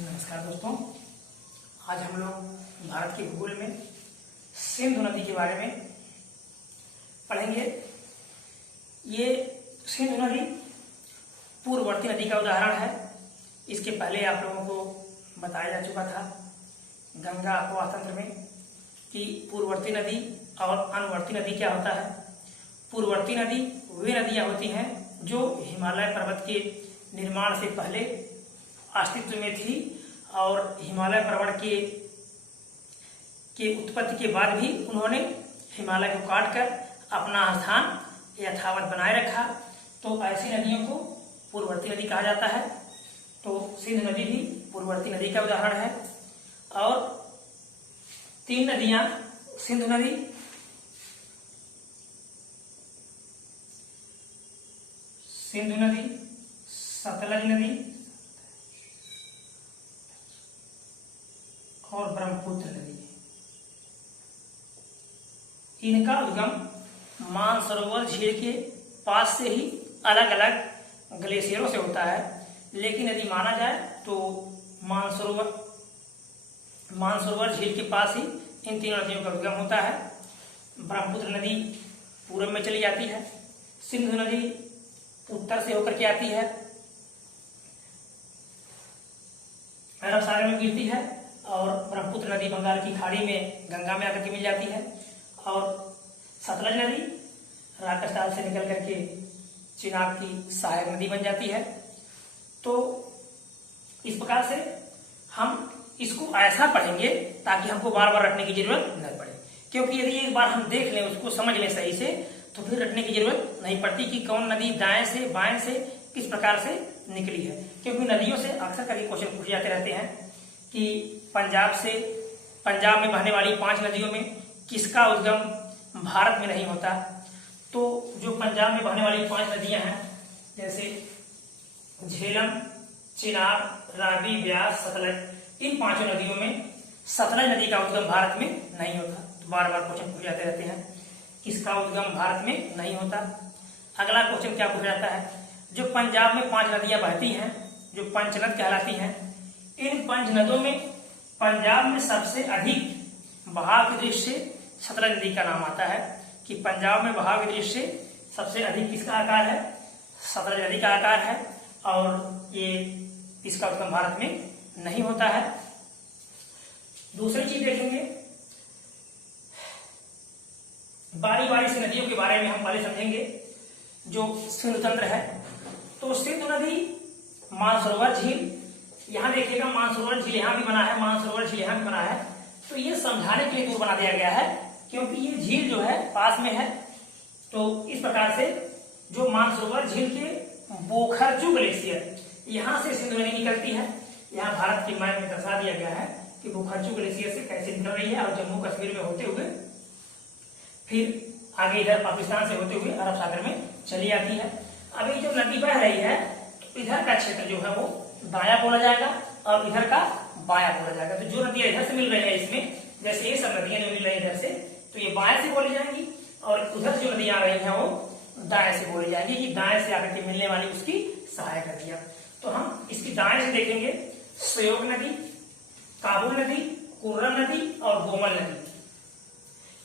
नमस्कार दोस्तों, आज हम लोग भारत के भूगोल में सिंधु नदी के बारे में पढ़ेंगे। ये सिंधु नदी पूर्ववर्ती नदी का उदाहरण है। इसके पहले आप लोगों को बताया जा चुका था गंगा अपवाह तंत्र में कि पूर्ववर्ती नदी और अनुवर्ती नदी क्या होता है। पूर्ववर्ती नदी वे नदियाँ होती हैं जो हिमालय पर्वत के निर्माण से पहले अस्तित्व में थी और हिमालय पर्वत के उत्पत्ति के बाद भी उन्होंने हिमालय को काटकर अपना स्थान यथावत बनाए रखा। तो ऐसी नदियों को पूर्ववर्ती नदी कहा जाता है। तो सिंधु नदी भी पूर्ववर्ती नदी का उदाहरण है। और तीन नदियां सिंधु नदी, सतलज नदी और ब्रह्मपुत्र नदी, इनका उद्गम मानसरोवर झील के पास से ही अलग अलग ग्लेशियरों से होता है। लेकिन यदि माना जाए तो मानसरोवर झील के पास ही इन तीनों नदियों का उद्गम होता है। ब्रह्मपुत्र नदी पूर्व में चली जाती है, सिंधु नदी उत्तर से होकर के आती है, अरब सागर में गिरती है और ब्रह्मपुत्र नदी बंगाल की खाड़ी में गंगा में आकर के मिल जाती है। और सतलज नदी राजस्थान से निकल करके चिनाब की सहायक नदी बन जाती है। तो इस प्रकार से हम इसको ऐसा पढ़ेंगे ताकि हमको बार बार रटने की जरूरत न पड़े, क्योंकि यदि एक बार हम देख लें, उसको समझ लें सही से, तो फिर रटने की जरूरत नहीं पड़ती कि कौन नदी दाएं से बाएं से किस प्रकार से निकली है। क्योंकि नदियों से अक्सर करके क्वेश्चन पूछे जाते रहते हैं कि पंजाब में बहने वाली 5 नदियों में किसका उद्गम भारत में नहीं होता। तो जो पंजाब में बहने वाली 5 नदियां हैं, जैसे झेलम, चिनाब, रावी, ब्यास, सतलज, इन 5 नदियों में सतलज नदी का उद्गम भारत में नहीं होता। तो बार बार क्वेश्चन पूछे जाते रहते हैं किसका उद्गम भारत में नहीं होता। अगला क्वेश्चन क्या पूछा जाता है, जो पंजाब में 5 नदियां बहती हैं जो पंचनद कहलाती हैं, इन 5 नदियों में पंजाब में सबसे अधिक बहाव की दृष्टि से सतलज नदी का नाम आता है कि पंजाब में बहाव की दृष्टि से सबसे अधिक किसका आकार है, सतलज नदी का आकार है। और ये इसका उद्गम भारत में नहीं होता है। दूसरी चीज देखेंगे, बारी बारी से नदियों के बारे में हम पहले समझेंगे। जो सिंधु तंत्र है, तो सिंधु नदी मानसरोवर झील, यहाँ देखिएगा मानसरोवर झील यहाँ भी बना है, मानसरोवर झील यहाँ भी बना है। तो ये समझाने के लिए दूर बना दिया गया है क्योंकि ये झील जो है पास में है। तो इस प्रकार से जो मानसरोवर झील के बोखरजू ग्लेशियर, यहाँ से सिंधु नदी निकलती है। यहाँ भारत के मैप में दर्शा दिया गया है कि बोखरजू ग्लेशियर से कैसे निकल रही है और जम्मू कश्मीर में होते हुए फिर आगे इधर पाकिस्तान से होते हुए अरब सागर में चली आती है। अभी जब नदी बह रही है तो इधर का क्षेत्र जो है वो दाया बोला जाएगा और इधर का बाया बोला जाएगा। तो जो नदियां इधर से मिल रही है, इसमें जैसे ये सब नदियां जो मिल रही है इधर से, तो ये बाएं से बोली जाएंगी और उधर जो नदियां आ रही हैं वो दाएं से बोली जाएंगी कि दाएं से आकर के मिलने वाली उसकी सहायक नदियां। तो हम इसकी दाएं से देखेंगे, श्योक नदी, काबुल नदी, कुर्रम नदी और गोमल नदी,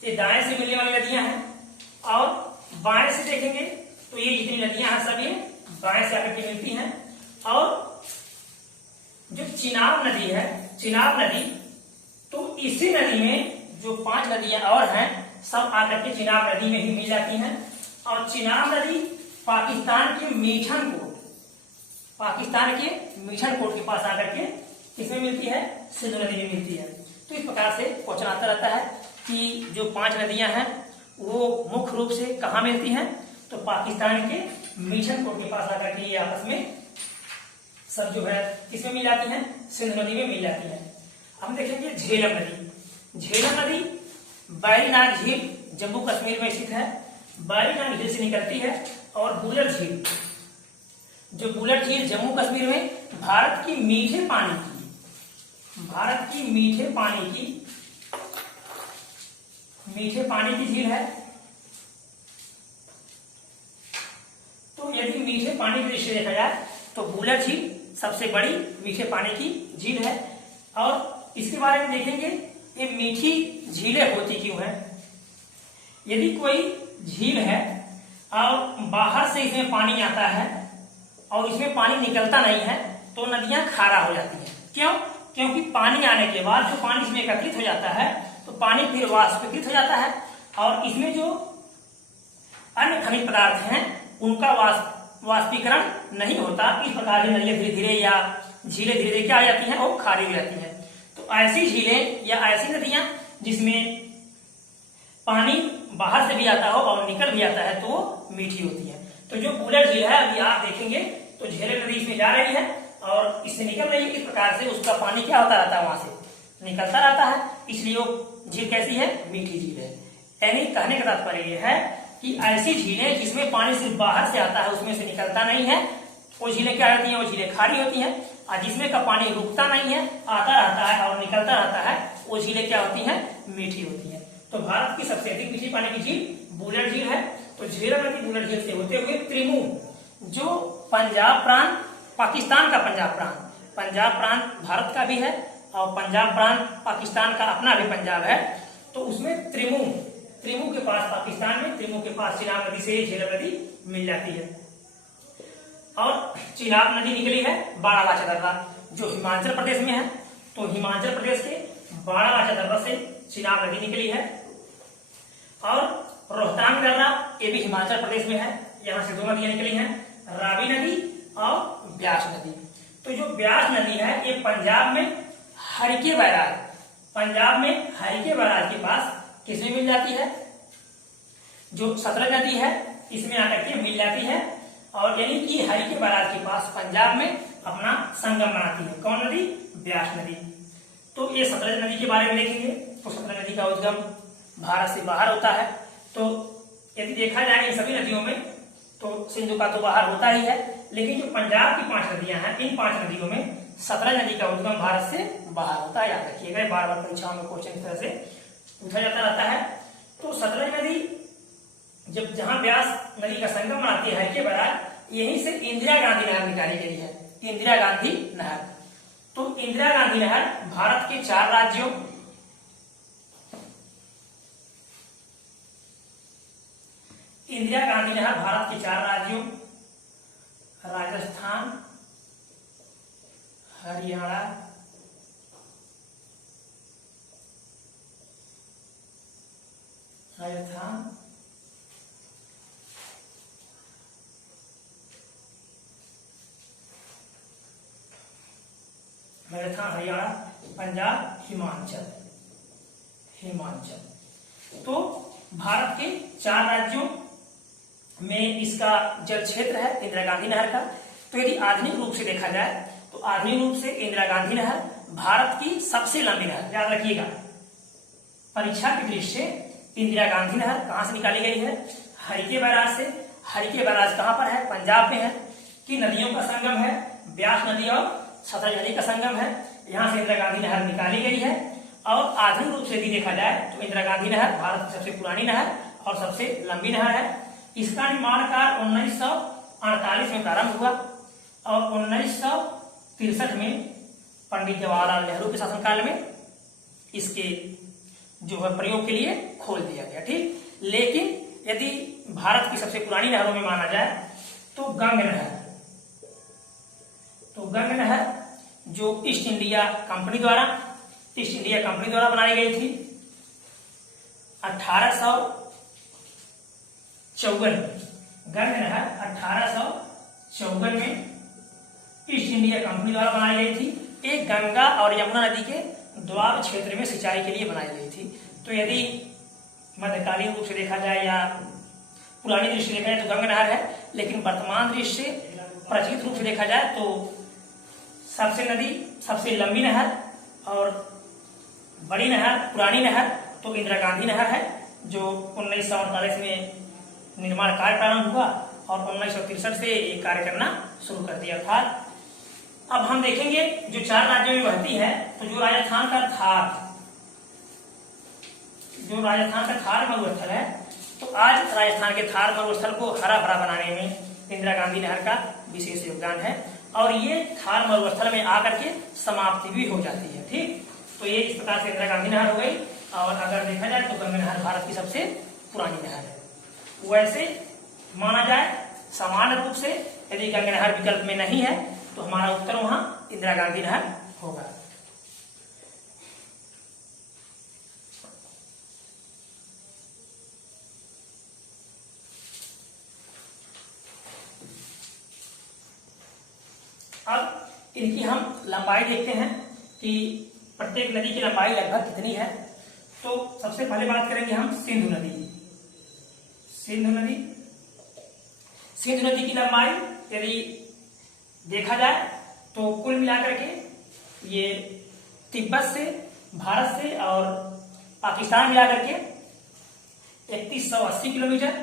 ये दाएं से मिलने वाली नदियां हैं। और बाएं से देखेंगे तो ये जितनी नदियां हैं सब ये बाएं से आकर के मिलती हैं। और जो चिनाब नदी है, चिनाब नदी, तो इसी नदी में जो 5 नदियां और हैं सब आकर के चिनाब नदी में ही मिल जाती हैं। और चिनाब नदी पाकिस्तान के मीठन कोट के पास आकर के किसमें मिलती है, सिंधु नदी में मिलती है। तो इस प्रकार से क्वेश्चन आता रहता है कि जो 5 नदियां हैं वो मुख्य रूप से कहाँ मिलती हैं, तो पाकिस्तान के मीठन कोट के पास आकर के ये आपस में सब जो है किसमें मिल जाती हैं, सिंधु नदी में मिल जाती हैं। हम देखेंगे झेलम नदी। झेलम नदी बैरीनाग झील जम्मू कश्मीर में स्थित है। बैरीनाग झील से निकलती है और बुलर झील, जो बुलर झील जम्मू कश्मीर में भारत की मीठे पानी की झील है। तो यदि मीठे पानी की दृष्टि देखा जाए तो बुलर झील सबसे बड़ी मीठे पानी की झील है। और इसके बारे में देखेंगे ये मीठी झीलें होती क्यों हैं। यदि कोई झील है और बाहर से इसमें पानी आता है और इसमें पानी निकलता नहीं है तो नदियां खारा हो जाती हैं। क्यों? क्योंकि पानी आने के बाद जो पानी इसमें एकत्रित हो जाता है तो पानी फिर वाष्पीकृत हो जाता है और इसमें जो अन्य खनिज पदार्थ हैं उनका वाष्पीकरण नहीं होता। इस प्रकार की नदियां धीरे धीरे या झीलें धीरे धीरे क्या आ जाती हैं, वो खारी हो जाती हैं। तो ऐसी झीलें या ऐसी नदियां जिसमें पानी बाहर से भी आता हो और निकल भी आता है तो वो मीठी होती है। तो जो बुलर झील है अभी आप देखेंगे तो झेलम नदी इसमें जा रही है और इससे निकल रही है। इस प्रकार से उसका पानी क्या होता रहता है, वहां से निकलता रहता है, इसलिए वो झील कैसी है, मीठी झील है। यानी कहने का तात्पर्य यह है कि ऐसी झीलें जिसमें पानी सिर्फ बाहर से आता है उसमें से निकलता नहीं है वो झीलें क्या होती हैं, वो झीलें खारी होती हैं। और जिसमें का पानी रुकता नहीं है, आता रहता है और निकलता रहता है, वो झीलें क्या होती हैं, मीठी होती हैं। तो भारत की सबसे अधिक मीठी पानी की झील बुलर झील है। तो झेलम नदी बुलर झील से होते हुए त्रिमू जो पंजाब प्रांत, पाकिस्तान का पंजाब प्रांत भारत का भी है और पंजाब प्रांत पाकिस्तान का अपना भी पंजाब है। तो उसमें त्रिमू के पास पाकिस्तान में, त्रिमू के पास चिनाब नदी से झेलम नदी मिल जाती है। और चिनाब नदी निकली है बारालाचा दर्रा जो हिमाचल प्रदेश में है। तो हिमाचल प्रदेश के बारालाचा दर्रा से चिनाब नदी निकली है। और रोहतांग दर्रा ये भी हिमाचल प्रदेश में है, यहाँ से दो नदियां निकली हैं, रावी नदी और ब्यास नदी। तो जो ब्यास नदी है ये पंजाब में हरिके बैराज के पास किसमें मिल जाती है, जो सतलज नदी है इसमें आकर के मिल जाती है। और यानी कि हरिके बैराज के पास पंजाब में अपना संगम बनाती है। कौन नदी, ब्यास नदी। तो ये सतलज नदी के बारे में देखेंगे तो सतलज नदी का उद्गम भारत से बाहर होता है। तो यदि देखा जाए इन सभी नदियों में तो सिंधु का तो बाहर होता ही है, लेकिन जो पंजाब की 5 नदियां हैं इन 5 नदियों में सतलज नदी का उद्गम भारत से बाहर होता है। याद रखिएगा, बार बार परीक्षाओं में क्वेश्चन इस तरह से पूछा जाता रहता है। तो सतलज नदी जब जहां ब्यास नदी का संगम बनाती है हरिके बैराज, यहीं से इंदिरा गांधी नहर निकाली गई है, इंदिरा गांधी नहर। तो इंदिरा गांधी नहर भारत के 4 राज्यों राजस्थान, हरियाणा, हरियाणा, पंजाब, हिमाचल। तो भारत के 4 राज्यों में इसका जल क्षेत्र है इंदिरा गांधी नहर का। तो यदि आधुनिक रूप से देखा जाए तो आधुनिक रूप से इंदिरा गांधी नहर भारत की सबसे लंबी नहर। याद रखिएगा, परीक्षा की दृष्टि से इंदिरा गांधी नहर कहां से निकाली गई है, हरिके बैराज से। हरिके बैराज कहां पर है, पंजाब में है। कि नदियों का संगम है, ब्यास नदी और सतलज नदी का संगम है, यहाँ से इंदिरा गांधी नहर निकाली गई है। और आधुनिक रूप से भी देखा जाए तो इंदिरा गांधी नहर भारत की सबसे पुरानी नहर और सबसे लंबी नहर है। इसका निर्माण कार्य 1948 में प्रारंभ हुआ और 1963 में पंडित जवाहरलाल नेहरू के शासनकाल में इसके जो है प्रयोग के लिए खोल दिया गया। ठीक, लेकिन यदि भारत की सबसे पुरानी नहरों में माना जाए तो गंग नहर जो ईस्ट इंडिया कंपनी द्वारा बनाई गई थी 1854 में। गंग नहर 1854 में ईस्ट इंडिया कंपनी द्वारा बनाई गई थी। एक गंगा और यमुना नदी के द्वाब क्षेत्र में सिंचाई के लिए बनाई गई थी। तो यदि मध्यकालीन रूप से देखा जाए या पुरानी दृष्टि देखा जाए तो गंग नहर है, लेकिन वर्तमान दृष्टि से प्रचलित रूप से देखा जाए तो सबसे लंबी नहर और बड़ी नहर, पुरानी नहर तो इंदिरा गांधी नहर है, जो 1948 में निर्माण कार्य प्रारंभ हुआ और 1963 से ये कार्य करना शुरू कर दिया था। अब हम देखेंगे जो 4 राज्यों में बहती है। तो जो राजस्थान का थार मरुस्थल है, तो आज राजस्थान के थार मरुस्थल को हरा भरा बनाने में इंदिरा गांधी नहर का विशेष योगदान है। और ये थार मरुस्थल में आकर के समाप्ति भी हो जाती है। ठीक, तो ये इस प्रकार से इंदिरा गांधी नहर हो गई। और अगर देखा जाए तो गंगा नहर भारत की सबसे पुरानी नहर है। वैसे माना जाए सामान्य रूप से यदि गंगा नहर विकल्प में नहीं है तो हमारा उत्तर वहां इंदिरा गांधी नहर होगा। अब इनकी हम लंबाई देखते हैं कि प्रत्येक नदी की लंबाई लगभग कितनी है। तो सबसे पहले बात करेंगे हम सिंधु नदी। सिंधु नदी, सिंधु नदी की लंबाई यदि देखा जाए तो कुल मिलाकर के ये तिब्बत से, भारत से और पाकिस्तान मिलाकर के 3180 किलोमीटर,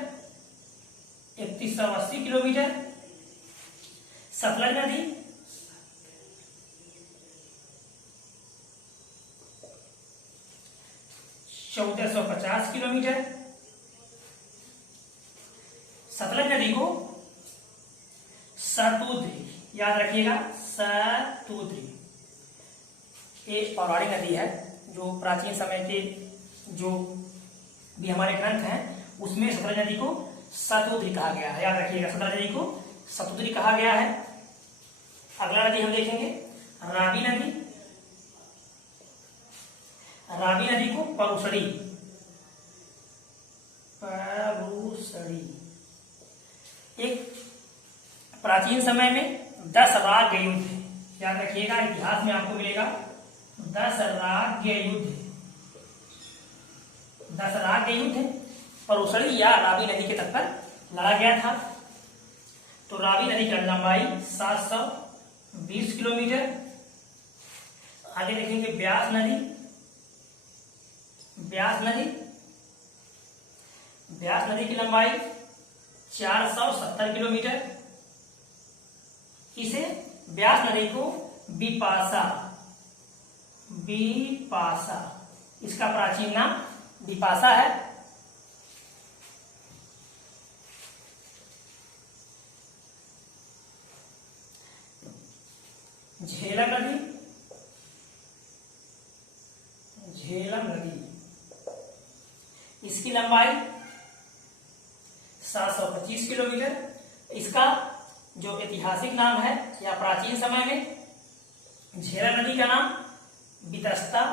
3180 किलोमीटर। सतलज नदी 1450 किलोमीटर। सतलज नदी को सतुद्री, याद रखिएगा सतुद्री, ये पौराणिक नदी है जो प्राचीन समय के जो भी हमारे ग्रंथ हैं उसमें सतलज नदी को सतुद्री कहा गया है। याद रखिएगा सतलज नदी को सतुद्री कहा गया है। अगला नदी हम देखेंगे रावी नदी। रावी नदी को परुसड़ी, परुसड़ी एक प्राचीन समय में 10 राज्य युद्ध, याद रखिएगा इतिहास में आपको मिलेगा 10 राज्य युद्ध, 10 राज्य युद्ध परुसड़ी या रावी नदी के तट पर लड़ा गया था। तो रावी नदी की लंबाई 720 किलोमीटर। आगे देखेंगे ब्यास नदी। ब्यास नदी, ब्यास नदी की लंबाई 470 किलोमीटर। इसे ब्यास नदी को बिपाशा, बिपाशा इसका प्राचीन नाम बिपाशा है। झेलम नदी, झेलम नदी इसकी लंबाई 725 किलोमीटर। इसका जो ऐतिहासिक नाम है या प्राचीन समय में झेलम नदी का नाम बितस्ता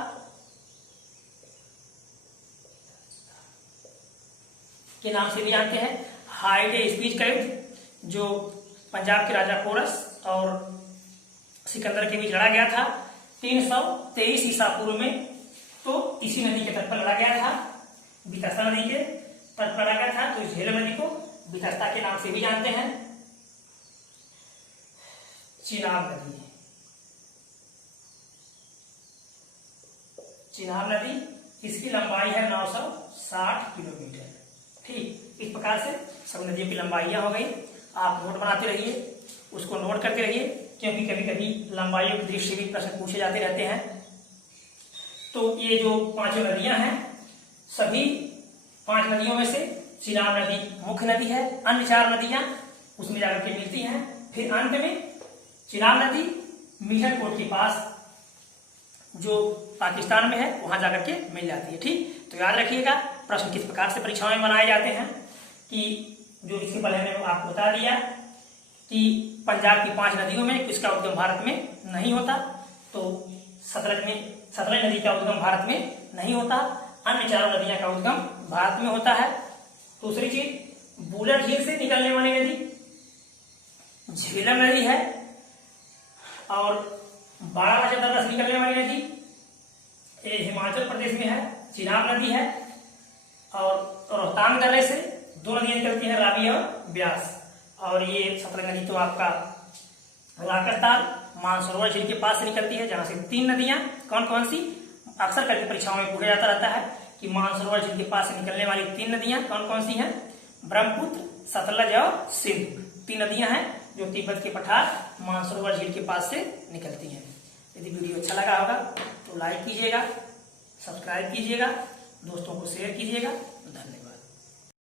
के नाम से भी जानते हैं। हाइडे स्पीच का युद्ध जो पंजाब के राजा पोरस और सिकंदर के बीच लड़ा गया था 323 ईसा पूर्व में, तो इसी नदी के तट पर लड़ा गया था, बितस्ता नदी के तट पर लड़ा गया था। तो झेलम नदी को बितस्ता के नाम से भी जानते हैं। चिनाब नदी, चिनाब नदी इसकी लंबाई है 960 किलोमीटर। ठीक, इस प्रकार से सब नदियों की लंबाइयां हो गई। आप नोट बनाते रहिए, उसको नोट करते रहिए, क्योंकि कभी कभी लंबाइयों की दृष्टि भी प्रश्न पूछे जाते रहते हैं। तो ये जो 5 नदियां हैं, सभी 5 नदियों में से चिनाब नदी मुख्य नदी है। अन्य 4 नदियां उसमें जाकर के मिलती हैं। फिर अंत में चिनाब नदी मिठनकोट के पास जो पाकिस्तान में है वहां जाकर के मिल जाती है। ठीक, तो याद रखिएगा प्रश्न किस प्रकार से परीक्षाओं में बनाए जाते हैं कि जो इसके पहले मैंने आपको बता दिया कि पंजाब की 5 नदियों में किसका उद्गम भारत में नहीं होता। तो सतलज नदी का उद्गम भारत में नहीं होता। अन्य 4 नदियां का उद्गम भारत में होता है। दूसरी चीज, बूलर झील से निकलने वाली नदी झेलम नदी है और बारालाचा दर्रा से निकलने वाली नदी ये हिमाचल प्रदेश में है, चिनाब नदी है। और रोहतांग दर्रे से 2 नदियां निकलती हैं, रावी और ब्यास। और ये सतलज नदी तो आपका राकरताल मानसरोवर झील के पास से निकलती है, जहां से 3 नदियां कौन कौन सी अक्सर करके परीक्षाओं में पूछा जाता रहता है कि मानसरोवर झील के पास से निकलने वाली 3 नदियां कौन कौन सी हैं, ब्रह्मपुत्र, सतलज और सिंधु। 3 नदियां हैं जो तिब्बत के पठार मानसरोवर झील के पास से निकलती हैं। यदि वीडियो अच्छा लगा होगा तो लाइक कीजिएगा, सब्सक्राइब कीजिएगा, दोस्तों को शेयर कीजिएगा। धन्यवाद।